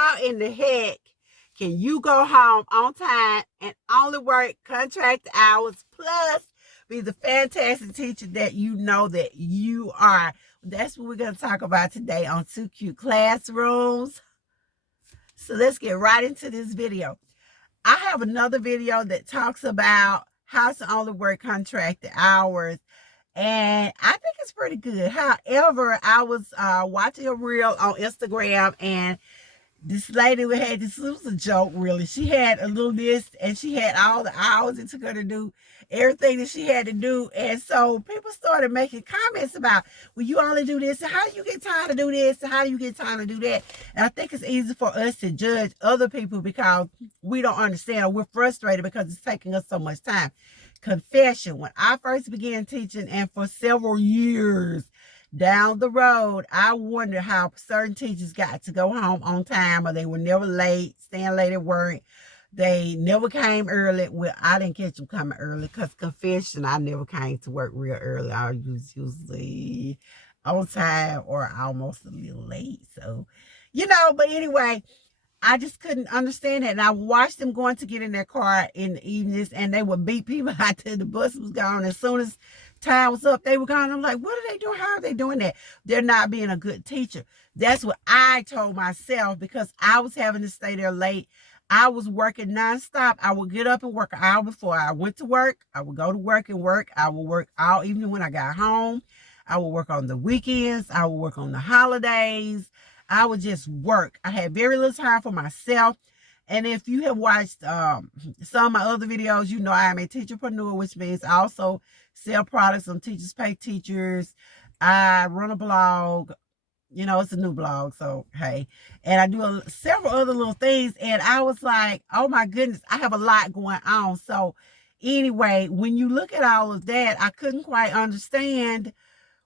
How in the heck can you go home on time and only work contract hours plus be the fantastic teacher that you know that you are? That's what we're going to talk about today on Too Cute Classrooms. So let's get right into this video. I have another video that talks about how to only work contracted hours, and I think it's pretty good. However, I was watching a reel on Instagram, and this lady had this was a joke, really. She had a little list, and she had all the hours it took her to do everything that she had to do. And so people started making comments about, well, you only do this, and how do you get time to do this, and how do you get time to do that? And I think it's easy for us to judge other people because we don't understand, or we're frustrated because it's taking us so much time. Confession: when I first began teaching, and for several years down the road, I wondered how certain teachers got to go home on time, or they were never late, staying late at work. They never came early. Well, I didn't catch them coming early because, confession, I never came to work real early. I was usually on time or almost a little late. So, but anyway, I just couldn't understand it. And I watched them going to get in their car in the evenings, and they would beat people out till the bus was gone. As soon as time was up, they were gone. I'm like, what are they doing? How are they doing that? They're not being a good teacher. That's what I told myself, because I was having to stay there late. I was working nonstop. I would get up and work an hour before I went to work. I would go to work and work. I would work all evening when I got home. I would work on the weekends. I would work on the holidays. I would just work. I had very little time for myself. And if you have watched some of my other videos, you know I am a teacherpreneur, which means I also sell products on Teachers Pay Teachers. I run a blog. It's a new blog, so hey. And I do several other little things. And I was like, oh my goodness, I have a lot going on. So anyway, when you look at all of that, I couldn't quite understand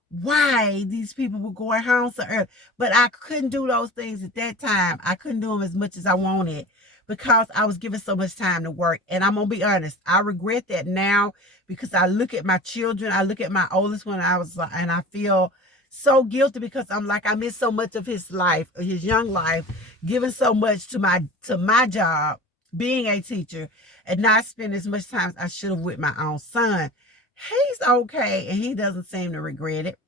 why these people were going home so early. But I couldn't do those things at that time. I couldn't do them as much as I wanted because I was given so much time to work. And I'm going to be honest, I regret that now, because I look at my children. I look at my oldest one, and I feel so guilty because I'm like, I missed so much of his life, his young life, giving so much to my job, being a teacher, and not spending as much time as I should have with my own son. He's okay, and he doesn't seem to regret it.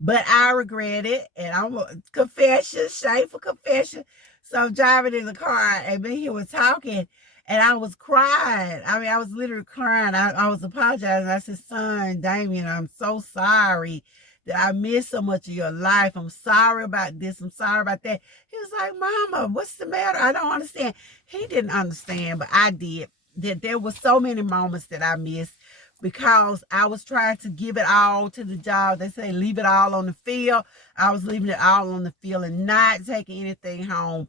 But I regret it, and I'm a confession, shameful confession. So I'm driving in the car, and me here was talking, and I was crying. I mean, I was literally crying. I was apologizing. I said, son, Damien, I'm so sorry that I missed so much of your life. I'm sorry about this. I'm sorry about that. He was like, Mama, what's the matter? I don't understand. He didn't understand, but I did. That there were so many moments that I missed because I was trying to give it all to the job. They say leave it all on the field. I was leaving it all on the field and not taking anything home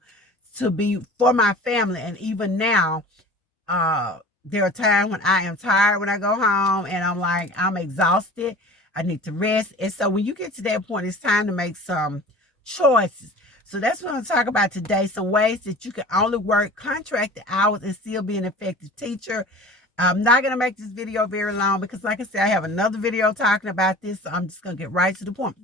to be for my family. And even now, there are times when I am tired when I go home, and I'm like, I'm exhausted. I need to rest. And so when you get to that point, it's time to make some choices. So that's what I'm going to talk about today. Some ways that you can only work contracted hours and still be an effective teacher. I'm not going to make this video very long because, like I said, I have another video talking about this. So I'm just going to get right to the point.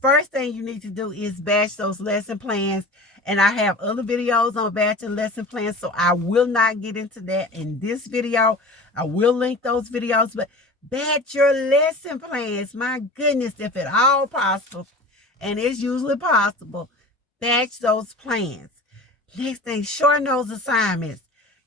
First thing you need to do is batch those lesson plans. And I have other videos on batching lesson plans, so I will not get into that in this video. I will link those videos, but batch your lesson plans. My goodness, if at all possible, and it's usually possible, batch those plans. Next thing, shorten those assignments.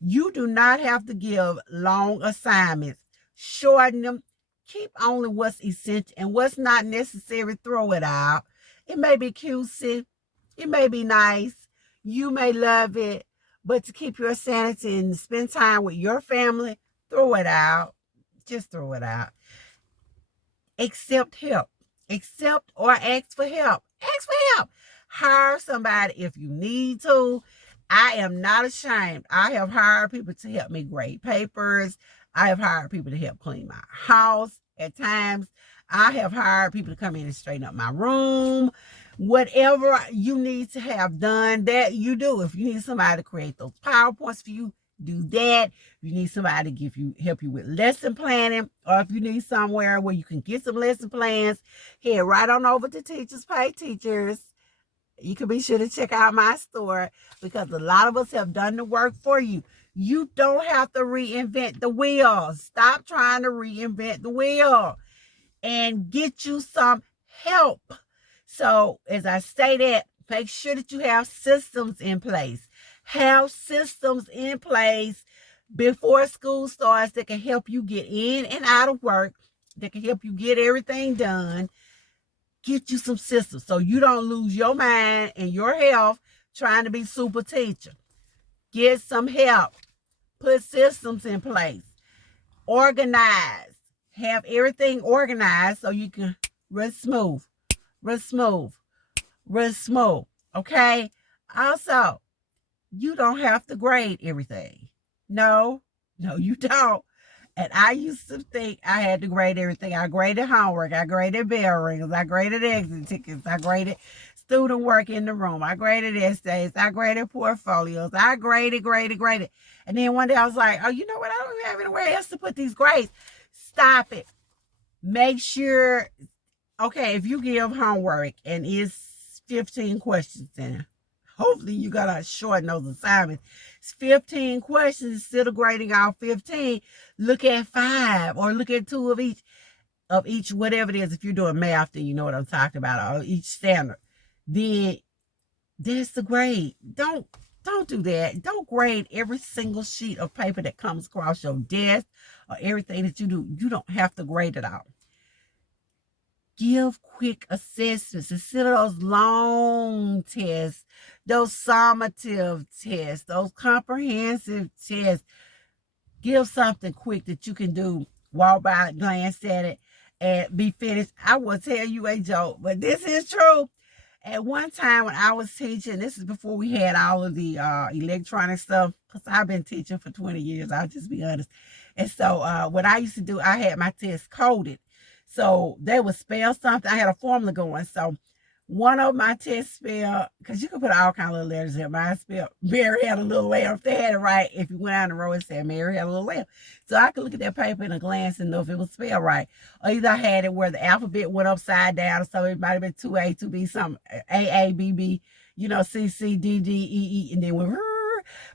You do not have to give long assignments. Shorten them. Keep only what's essential, and what's not necessary, throw it out. It may be cutesy. It may be nice. You may love it. But to keep your sanity and spend time with your family, throw it out. Just throw it out. Accept help. Accept or ask for help. Ask for help. Hire somebody if you need to. I am not ashamed. I have hired people to help me grade papers. I have hired people to help clean my house at times. I have hired people to come in and straighten up my room. Whatever you need to have done, that you do. If you need somebody to create those PowerPoints for you, do that. If you need somebody to help you with lesson planning, or if you need somewhere where you can get some lesson plans, head right on over to Teachers Pay Teachers. you can be sure to check out my store, because a lot of us have done the work for you. You don't have to reinvent the wheel. Stop trying to reinvent the wheel and get you some help. So as I stated, make sure that you have systems in place. Have systems in place before school starts that can help you get in and out of work, that can help you get everything done. Get you some systems so you don't lose your mind and your health trying to be super teacher. Get some help. Put systems in place. Organize. Have everything organized so you can run smooth. Run smooth. Run smooth. Okay? Also, you don't have to grade everything. No, you don't. And I used to think I had to grade everything. I graded homework. I graded bell ringers. I graded exit tickets. I graded student work in the room. I graded essays. I graded portfolios. I graded. And then one day I was like, oh, you know what? I don't even have anywhere else to put these grades. Stop it. Make sure, okay, if you give homework and it's 15 questions in, hopefully you got to shorten those assignments. It's 15 questions. Instead of grading out 15, look at 5 or look at 2 of each, whatever it is. If you're doing math, then you know what I'm talking about, or each standard. Then that's the grade. Don't do that. Don't grade every single sheet of paper that comes across your desk or everything that you do. You don't have to grade it out. Give quick assessments instead of those long tests, those summative tests, those comprehensive tests. Give something quick that you can do, walk by, glance at it, and be finished. I will tell you a joke, but this is true. At one time when I was teaching, this is before we had all of the electronic stuff, because I've been teaching for 20 years, I'll just be honest. And so what I used to do, I had my tests coded. So they would spell something. I had a formula going. So one of my tests spelled, because you can put all kinds of little letters in. Mine spelled, Mary had a little lamb. If they had it right, if you went down the row, it said Mary had a little lamb. So I could look at that paper in a glance and know if it was spelled right. Or either I had it where the alphabet went upside down, or so it might have been 2A, 2B, something, A, B, B, C, C, D, D, E, E, and then went,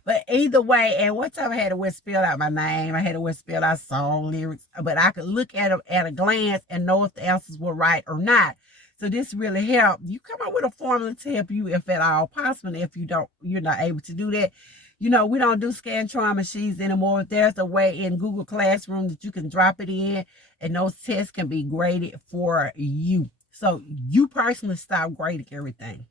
but either way, and one time I had it where it spelled out my name, I had it where it spelled out song lyrics, but I could look at them at a glance and know if the answers were right or not. So this really helped. You come up with a formula to help you if at all possible. If you're not able to do that. We don't do Scantron machines anymore. There's a way in Google Classroom that you can drop it in and those tests can be graded for you. So you personally stop grading everything.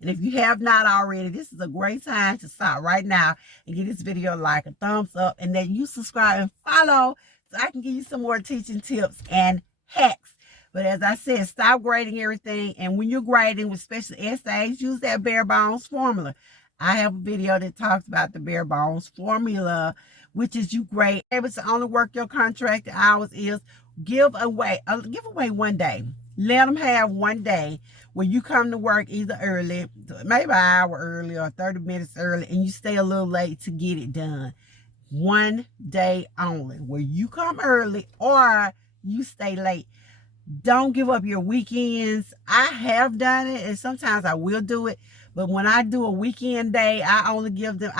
And if you have not already, this is a great time to stop right now and give this video like a thumbs up, and then you subscribe and follow so I can give you some more teaching tips and hacks. But as I said, stop grading everything. And when you're grading, especially essays, use that bare bones formula. I have a video that talks about the bare bones formula, which is you grade. Able to only work your contracted hours is give away one day. Let them have one day where you come to work either early, maybe an hour early or 30 minutes early, and you stay a little late to get it done. One day only, where you come early or you stay late. Don't give up your weekends. I have done it, and sometimes I will do it. But when I do a weekend day, I only give them,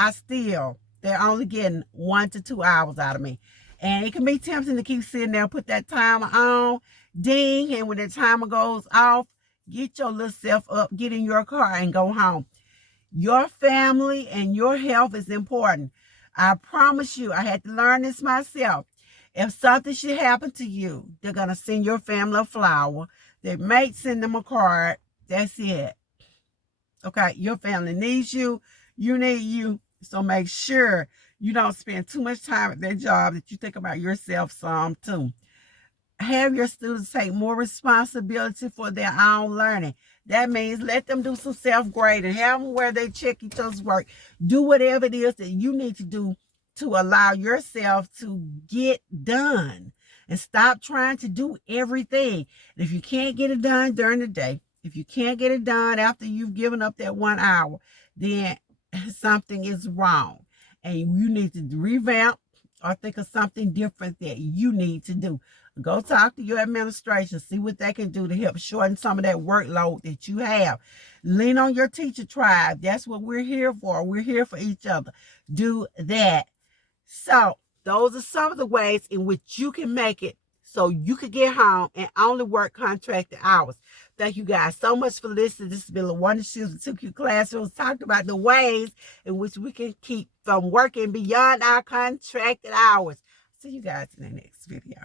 they're only getting 1 to 2 hours out of me. And it can be tempting to keep sitting there, put that timer on, ding, and when the timer goes off, get your little self up, get in your car, and go home. Your family and your health is important. I promise you, I had to learn this myself. If something should happen to you, they're going to send your family a flower. They may send them a card. That's it. Okay, your family needs you. You need you. So make sure you don't spend too much time at their job, that you think about yourself some too. Have your students take more responsibility for their own learning. That means let them do some self-grading. Have them where they check each other's work. Do whatever it is that you need to do to allow yourself to get done. And stop trying to do everything. And if you can't get it done during the day, if you can't get it done after you've given up that 1 hour, then something is wrong. And you need to revamp or think of something different that you need to do. Go talk to your administration. See what they can do to help shorten some of that workload that you have. Lean on your teacher tribe. That's what we're here for. We're here for each other. Do that. So those are some of the ways in which you can make it so you could get home and only work contracted hours. Thank you guys so much for listening. This has been LaWanda Shields with 2Q Classrooms, talking about the ways in which we can keep from working beyond our contracted hours. See you guys in the next video.